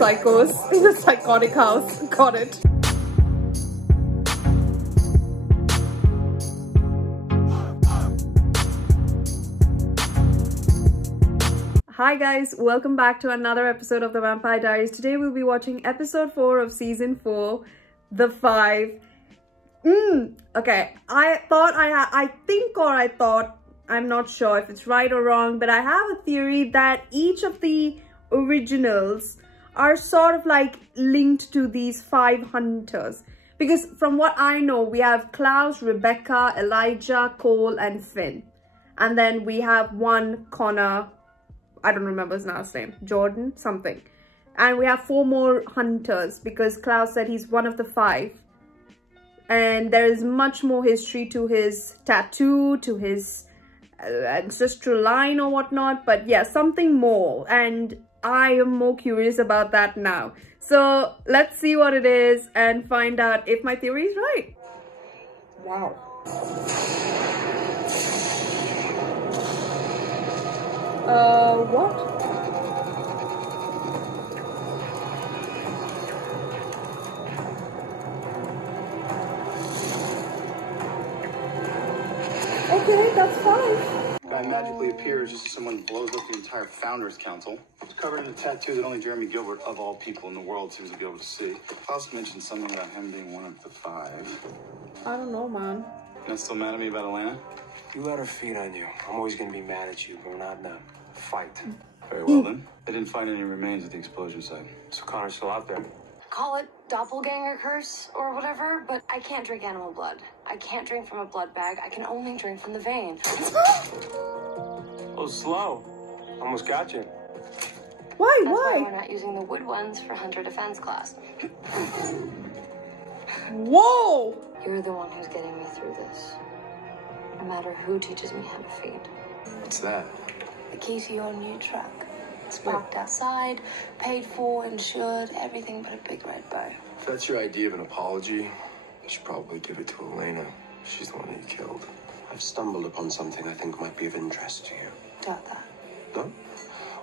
psychos in a psychotic house. Got it. Hi guys, welcome back to another episode of the Vampire Diaries. Today we'll be watching episode 4 of season 4, The Five. Okay, I'm not sure if it's right or wrong, but I have a theory that each of the originals are sort of like linked to these 5 hunters. Because from what I know, we have Klaus, Rebecca, Elijah, Cole, and Finn. And then we have one Connor, I don't remember his last name, Jordan, something. And we have 4 more hunters because Klaus said he's one of the 5. And there is much more history to his tattoo, to his ancestral line or whatnot. But yeah, something more. And I am more curious about that now. So let's see what it is and find out if my theory is right. Wow. What? Okay, that's fine. Guy magically appears just as someone blows up the entire Founders Council. It's covered in a tattoo that only Jeremy Gilbert, of all people in the world, seems to be able to see. Klaus mentioned something about him being one of the 5. I don't know, man. You're not still mad at me about Elena? You let her feed on you. I'm always going to be mad at you, but we're not in a fight. Very well, then. They didn't find any remains at the explosion site. So Connor's still out there. Call it doppelganger curse or whatever, but I can't drink animal blood. I can't drink from a blood bag. I can only drink from the vein. Oh, slow. Almost got you. Why? That's why Why? we're not using the wood ones for hunter defense class. Whoa! You're the one who's getting me through this. No matter who teaches me how to feed. What's that? The key to your new truck. It's parked outside, paid for, insured, everything but a big red bow. If that's your idea of an apology, you should probably give it to Elena. She's the one you killed. I've stumbled upon something I think might be of interest to you. Doubt that. No?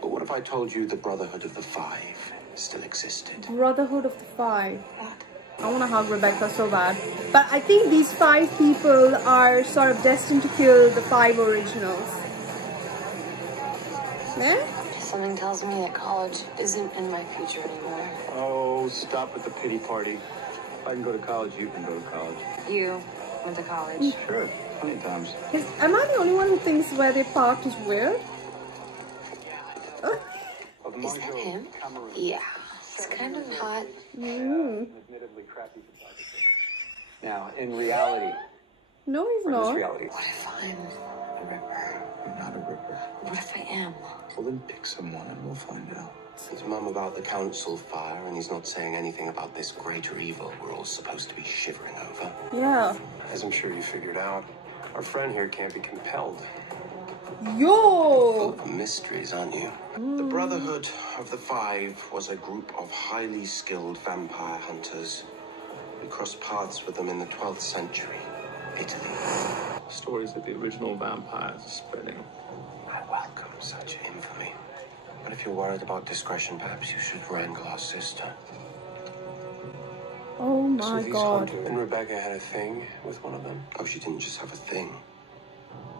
Well, what if I told you the Brotherhood of the 5 still existed? Brotherhood of the 5. What? I want to hug Rebecca so bad. But I think these 5 people are sort of destined to kill the 5 originals. Eh? Something tells me that college isn't in my future anymore. Oh, stop with the pity party. If I can go to college, you can go to college. You went to college. Sure, plenty of times. Am I the only one who thinks where they parked is weird? Is that him? Yeah. It's kind of hot. Now, in reality, No, he's not. reality. What if I'm a ripper? You're not a ripper. What if I am? Well, then pick someone and we'll find out. His mum about the council fire, and he's not saying anything about this greater evil we're all supposed to be shivering over. Yeah. As I'm sure you figured out, our friend here can't be compelled. Yo! Full of mysteries, aren't you? The Brotherhood of the 5 was a group of highly skilled vampire hunters. We crossed paths with them in the 12th century, Italy. Stories of the original vampires are spreading. I welcome such infamy. But if you're worried about discretion, perhaps you should wrangle our sister. Oh my god. And Rebecca had a thing with one of them? Oh, she didn't just have a thing.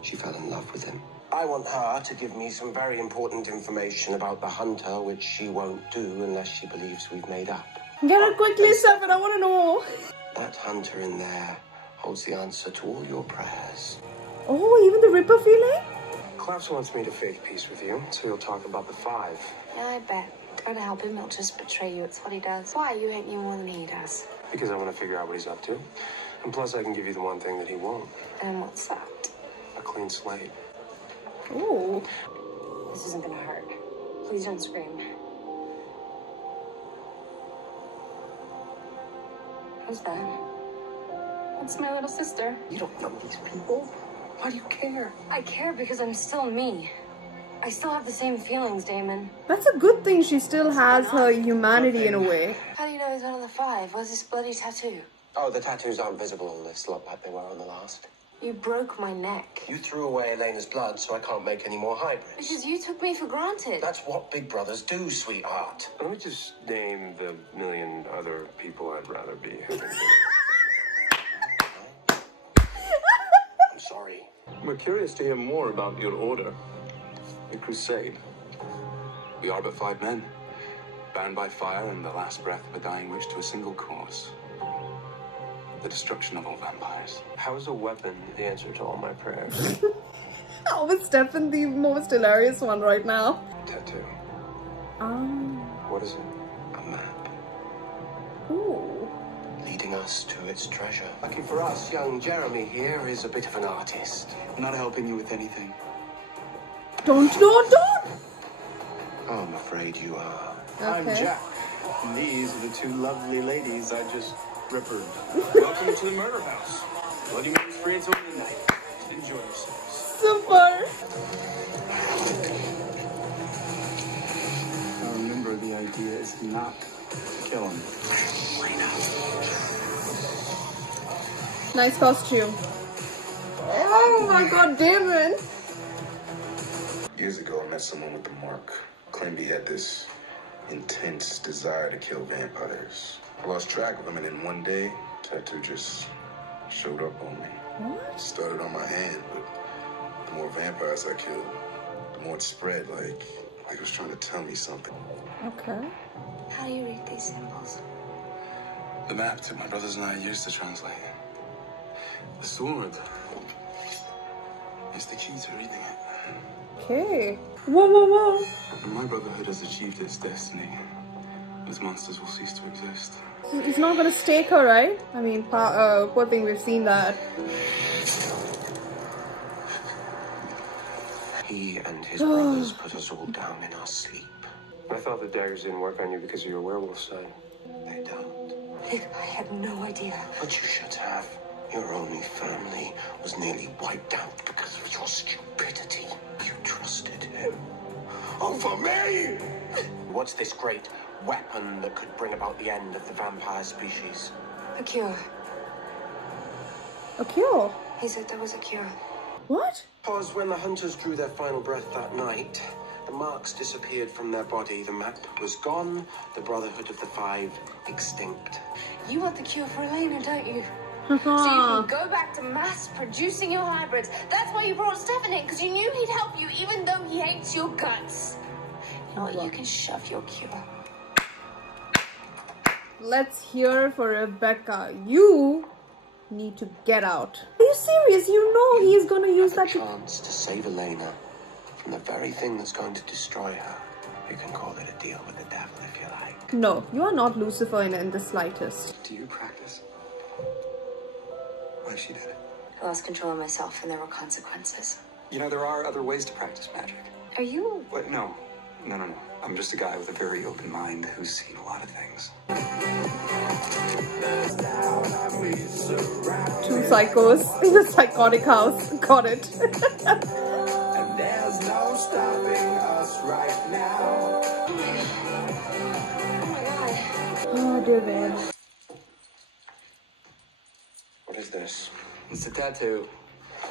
She fell in love with him. I want her to give me some very important information about the hunter, which she won't do unless she believes we've made up. Get it quickly, Stefan, I want to know. That hunter in there holds the answer to all your prayers. Oh, even the Ripper feeling? Klaus wants me to fake peace with you, so you'll talk about the 5. Yeah, I bet. Try to help him, he'll just betray you. It's what he does. Why? You hate me more than he does. Because I want to figure out what he's up to. And plus, I can give you the one thing that he won't. And what's that? A clean slate. Oh. This isn't gonna hurt. Please don't scream. Who's that? That's my little sister. You don't know these people. Why do you care? I care because I'm still me. I still have the same feelings, Damon. That's a good thing she still has her humanity in a way. How do you know he's one of the 5? What's this bloody tattoo? Oh, the tattoos aren't visible on this lot like they were on the last. You broke my neck. You threw away Elena's blood, so I can't make any more hybrids. Because you took me for granted. That's what big brothers do, sweetheart. Let me just name the million other people I'd rather be having. I'm sorry. We're curious to hear more about your order, the crusade. We are but 5 men, bound by fire and the last breath of a dying wish to a single cause. The destruction of all vampires. How is a weapon the answer to all my prayers? How is Stefan the most hilarious one right now? Tattoo. What is it? A map. Ooh. Leading us to its treasure. Lucky for us, young Jeremy here is a bit of an artist. I'm not helping you with anything. Don't. Oh, I'm afraid you are. I'm Okay. Jack. And these are the 2 lovely ladies I just rippered. Welcome to the murder house. Bloody Mary's free until midnight. Enjoy yourselves. Super. Now remember, the idea is not to kill him. Nice costume. Oh my god, Damon. Years ago, I met someone with the mark. Claimed he had this intense desire to kill vampires. I lost track of him, and then one day, tattoo just showed up on me. What? Started on my hand, but the more vampires I killed, the more it spread, like it was trying to tell me something. Okay. How do you read these symbols? The map that my brothers and I used to translate. The sword is the key to reading it. Okay. Whoa. When my brotherhood has achieved its destiny, those monsters will cease to exist. He's not gonna stake her, right? I mean, poor thing, we've seen that. He and his brothers put us all down in our sleep. I thought the daggers didn't work on you because of your werewolf side. They don't. I had no idea. But you should have. Your only family was nearly wiped out because of your stupidity. You trusted him over me! What's this great weapon that could bring about the end of the vampire species? A cure. A cure? He said there was a cure. What? Because when the hunters drew their final breath that night, the marks disappeared from their body, the map was gone, the Brotherhood of the Five extinct. You want the cure for Elena, don't you? So you can go back to mass producing your hybrids. That's why you brought Stefan in, because you knew he'd help you, even though he hates your guts. You know what? You can shove your cure. Let's hear for Rebecca. You need to get out. Are you serious? You know he's gonna use that to... chance to save Elena from the very thing that's going to destroy her. You can call it a deal with the devil if you like. No, you are not Lucifer in the slightest. Do you practice? Like she did. I lost control of myself, and there were consequences. You know, there are other ways to practice magic. Are you? What? No. I'm just a guy with a very open mind who's seen a lot of things. 2 psychos in a psychotic house. Got it. And there's no stopping us right now. Oh my god. Oh dear God. What is this? It's a tattoo.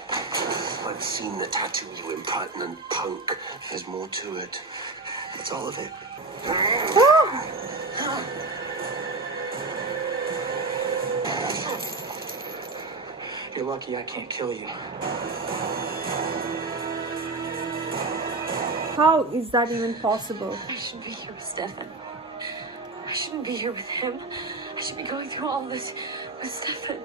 I've seen the tattoo, you impertinent punk. There's more to it. That's all of it. You're lucky I can't kill you. How is that even possible? I shouldn't be here with Stefan. I shouldn't be here with him. I should be going through all this with Stefan.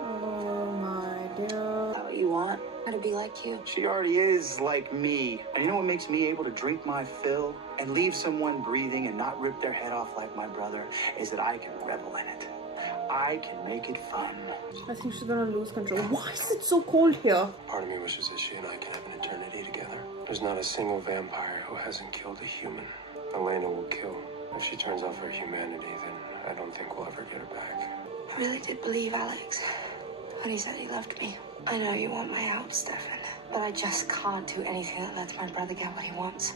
Oh my dear. Is that what you want? How to be like you? She already is like me. And you know what makes me able to drink my fill and leave someone breathing and not rip their head off like my brother is that I can revel in it. I can make it fun. I think she's gonna lose control. Why is it so cold here? Part of me wishes that she and I can have an eternity together. There's not a single vampire who hasn't killed a human. Elena will kill. If she turns off her humanity, then I don't think we'll ever get her back. I really did believe Alex when he said he loved me. I know you want my out, Stefan, but I just can't do anything that lets my brother get what he wants.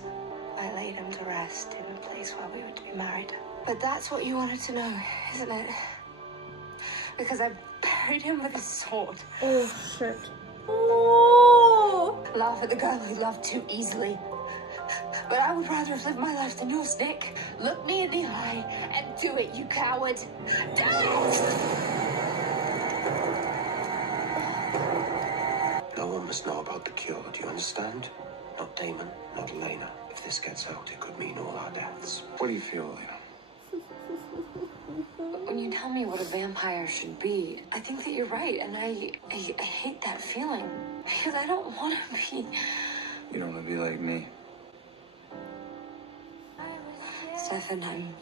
I laid him to rest in the place where we were to be married. But that's what you wanted to know, isn't it? Because I buried him with his sword. Oh, shit. Oh! Laugh at the girl who loved too easily. But I would rather have lived my life than yours, Nick. Look me in the eye and do it, you coward. Do it! No one must know about the cure, do you understand? Not Damon, not Elena. If this gets out, it could mean all our deaths. What do you feel, Elena? When you tell me what a vampire should be, I think that you're right, and I hate that feeling. Because I don't want to be... You don't want to be like me. Stefan, I'm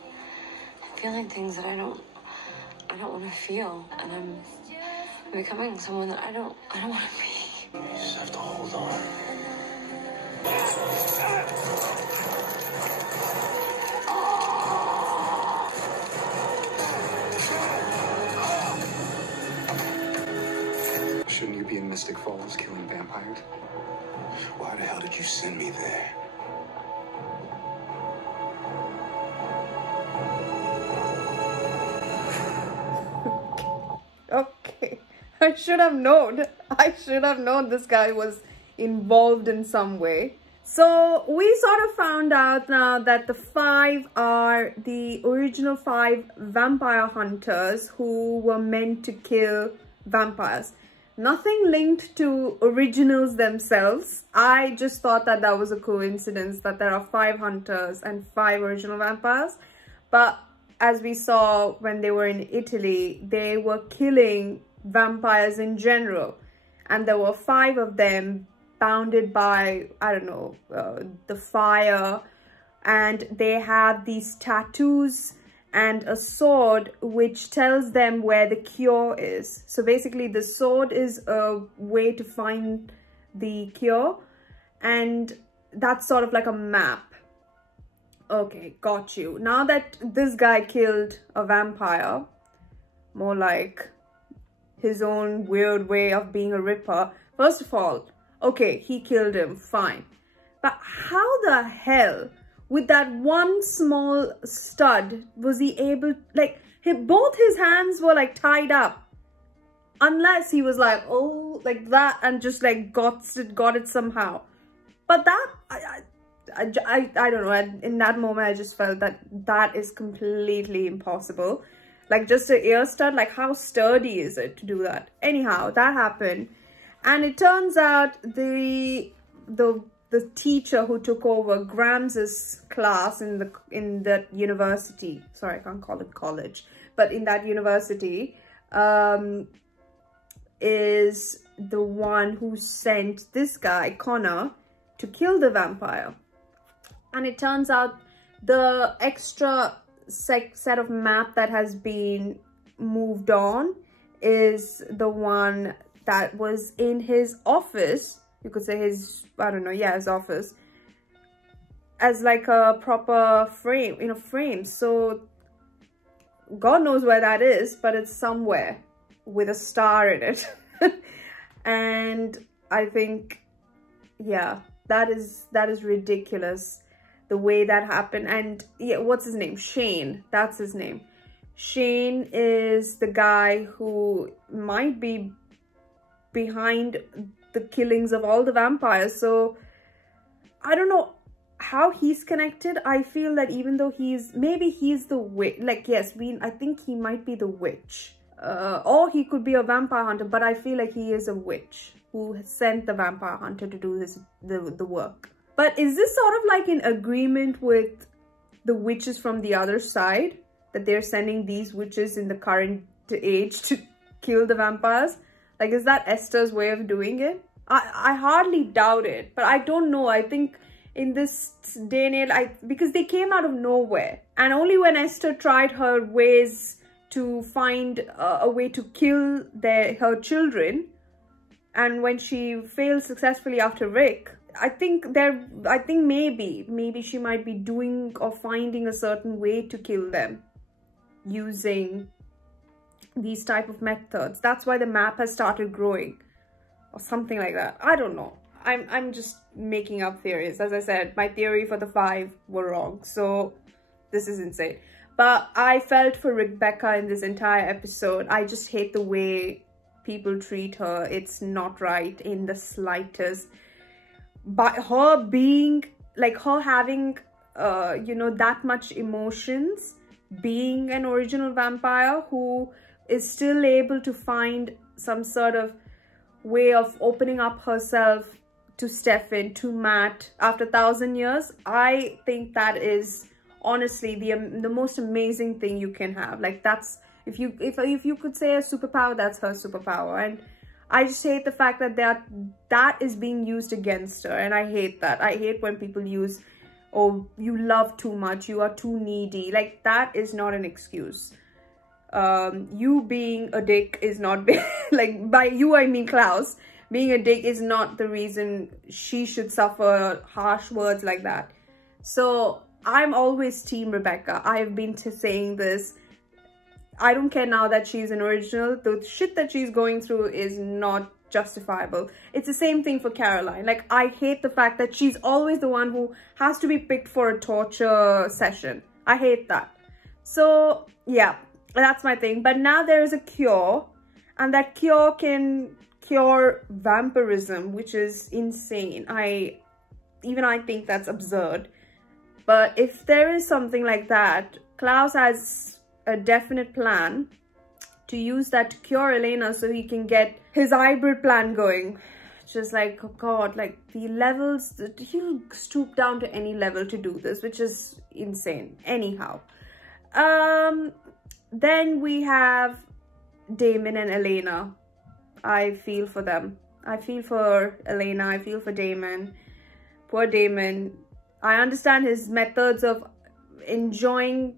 feeling things that I don't want to feel, and I'm becoming someone that I don't want to be. You just have to hold on. Shouldn't you be in Mystic Falls killing vampires? Why the hell did you send me there? Okay. I should have known. I should have known this guy was involved in some way. So we sort of found out now that the 5 are the original 5 vampire hunters who were meant to kill vampires. Nothing linked to originals themselves. I just thought that that was a coincidence that there are 5 hunters and 5 original vampires. But as we saw when they were in Italy, they were killing vampires in general. And there were 5 of them bounded by, I don't know, the fire. And they have these tattoos and a sword which tells them where the cure is. So basically the sword is a way to find the cure, and that's sort of like a map. Okay, got you. Now that this guy killed a vampire, more like his own weird way of being a ripper. First of all, okay, he killed him, fine. But how the hell, with that one small stud, was he able, like, both his hands were like tied up. Unless he was like, oh, like that, and just like got it somehow. But that, I don't know, in that moment I just felt that that is completely impossible. Like just an ear stud, like how sturdy is it to do that? Anyhow, that happened. And it turns out the teacher who took over Grams's class in that university, sorry, I can't call it college, but in that university, is the one who sent this guy, Connor, to kill the vampire. And it turns out the extra set of map that has been moved on is the one that was in his office. You could say his, I don't know, yeah, his office, as like a proper frame, in a frame. So God knows where that is, but it's somewhere with a star in it. And I think, yeah, that is ridiculous, the way that happened. And yeah, what's his name? Shane, that's his name. Shane is the guy who might be behind the killings of all the vampires. So I don't know how he's connected. I feel that even though maybe he's the witch, like, yes, I think he might be the witch, or he could be a vampire hunter, but I feel like he is a witch who sent the vampire hunter to do the work. But is this sort of like in agreement with the witches from the other side, that they're sending these witches in the current age to kill the vampires? Like, is that Esther's way of doing it? I hardly doubt it, but I don't know. I think in this day and age, because they came out of nowhere, and only when Esther tried her ways to find a way to kill her children, and when she failed successfully after Rick, I think maybe she might be doing or finding a certain way to kill them using these type of methods. That's why the map has started growing or something like that. I don't know. I'm just making up theories. As I said, my theory for the 5 were wrong, so this is insane. But I felt for Rebecca in this entire episode. I just hate the way people treat her. It's not right in the slightest. But her being, like her having, you know, that much emotions, being an original vampire who is still able to find some sort of way of opening up herself to Stefan, to Matt after 1,000 years, I think that is honestly the most amazing thing you can have. Like, that's, if you could say a superpower, that's her superpower. And I just hate the fact that that is being used against her, and I hate that. I hate when people use, oh, you love too much, you are too needy. Like, that is not an excuse. You being a dick is not like, by you I mean Klaus. Being a dick is not the reason she should suffer harsh words like that. So I'm always team Rebecca. I've been saying this. I don't care now that she's an original. The shit that she's going through is not justifiable. It's the same thing for Caroline. Like, I hate the fact that she's always the one who has to be picked for a torture session. I hate that. So yeah, that's my thing. But now there is a cure, and that cure can cure vampirism, which is insane. I think that's absurd. But if there is something like that, Klaus has a definite plan to use that to cure Elena so he can get his hybrid plan going. Just like, oh God, like the levels, he'll stoop down to any level to do this, which is insane. Anyhow, then we have Damon and Elena. I feel for them. I feel for Elena. I feel for Damon. Poor Damon. I understand his methods of enjoying,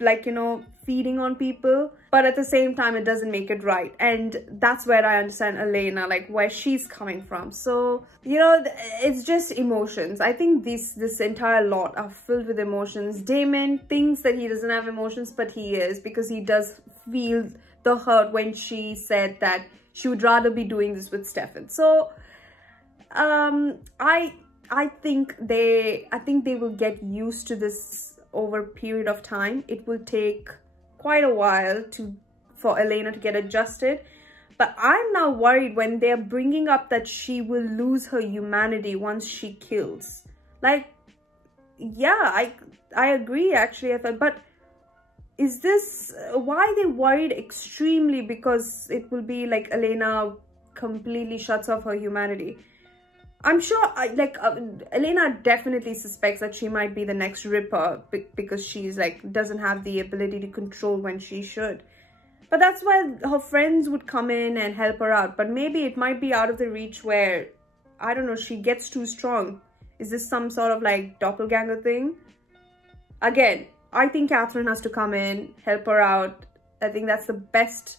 like, you know, feeding on people, but at the same time it doesn't make it right. And that's where I understand Elena, like where she's coming from. So, you know, it's just emotions. I think this entire lot are filled with emotions. Damon thinks that he doesn't have emotions, but he is, because he does feel the hurt when she said that she would rather be doing this with Stefan. So I think they will get used to this over a period of time. It will take quite a while for Elena to get adjusted. But I'm now worried when they're bringing up that she will lose her humanity once she kills. Like, yeah, I agree actually. But is this, why are they worried extremely? Because it will be like Elena completely shuts off her humanity. I'm sure, Elena definitely suspects that she might be the next Ripper because she's like, doesn't have the ability to control when she should. But that's why her friends would come in and help her out. But maybe it might be out of the reach where, I don't know, she gets too strong. Is this some sort of like doppelganger thing? Again, I think Catherine has to come in, help her out. I think that's the best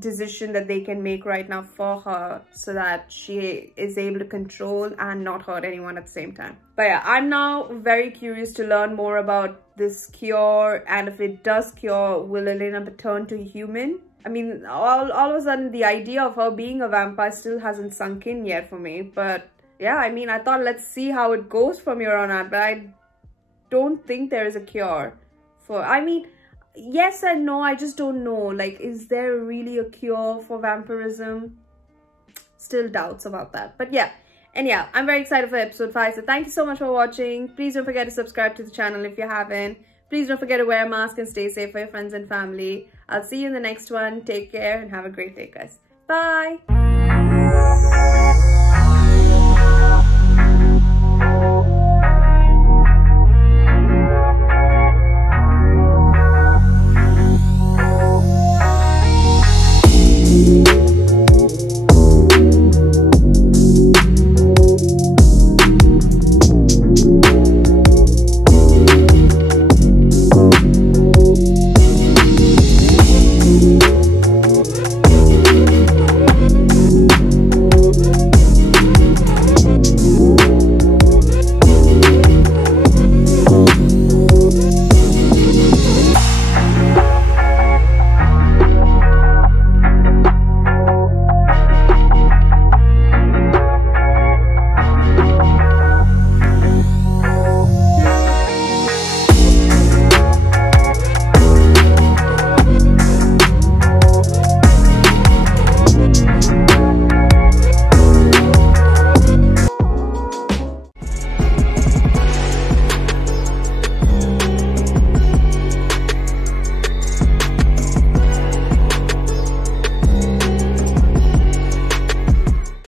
decision that they can make right now for her, so that she is able to control and not hurt anyone at the same time. But yeah, I'm now very curious to learn more about this cure, and if it does cure, will Elena turn to human? I mean, all of a sudden the idea of her being a vampire still hasn't sunk in yet for me. But yeah, I mean, I thought let's see how it goes from here on out, but I don't think there is a cure for, I mean, yes and no, I just don't know. Like, is there really a cure for vampirism? Still doubts about that. But yeah, and yeah, I'm very excited for episode 5. So thank you so much for watching. Please don't forget to subscribe to the channel if you haven't. Please don't forget to wear a mask and stay safe for your friends and family. I'll see you in the next one. Take care and have a great day, guys. Bye.